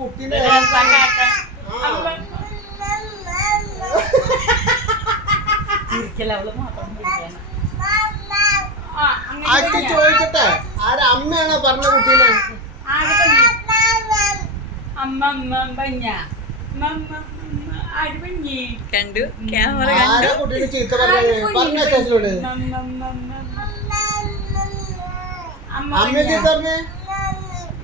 കുട്ടിന്റെ അച്ഛി ചോദിക്കട്ടെ ആരെ അമ്മയാണോ പറഞ്ഞ കുട്ടീനെ കണ്ടു ക്യാമറ അമ്മ ചീത്ത പറഞ്ഞേ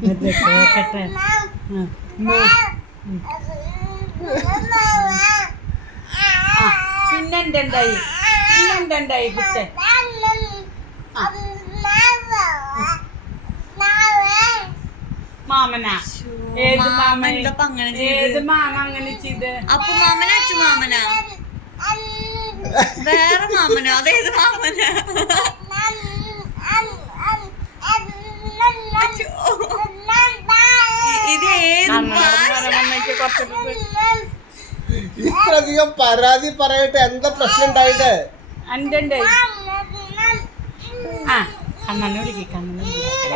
പിന്നെന്തായി പിന്നെന്തായി കുട്ടെ മാമന ഏത് മാമൻ ഏത് മാമ അങ്ങനെ ചെയ്ത് അപ്പൊ മാമന അച്ഛൻ മാമന വേറെ മാമനോ അതേത് മാമനാ ഇത്രയധികം പരാതി പറയട്ടെ എന്താ പ്രശ്നം ഉണ്ടായിട്ട് ആ അന്നെ വിളിക്കാൻ